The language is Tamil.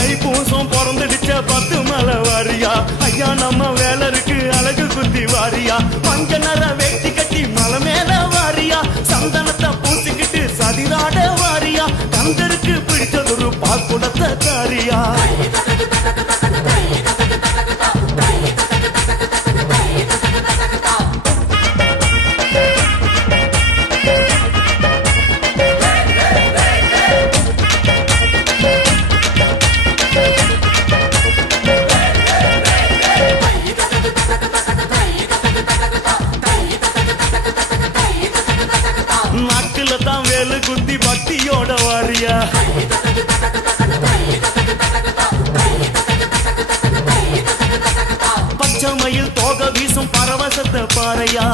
தைப்பூசம் பிறந்துடுச்ச 10 மலை வாரியா ஐயா நம்ம வேலருக்கு அழகு குத்தி வாரியா மஞ்ச நர வேட்டி கட்டி மலை மேல வாரியா சந்தனத்தை பூசிக்கிட்டு சதிராட வாரியா கந்தருக்கு பிடிச்சதொரு பாக்குடத்தை தாரியா நாக்குல தான் வேலு குத்தி பக்தியோட வாரியா பச்சை மயில் தோக வீசும் பரவசத்தை பாறையா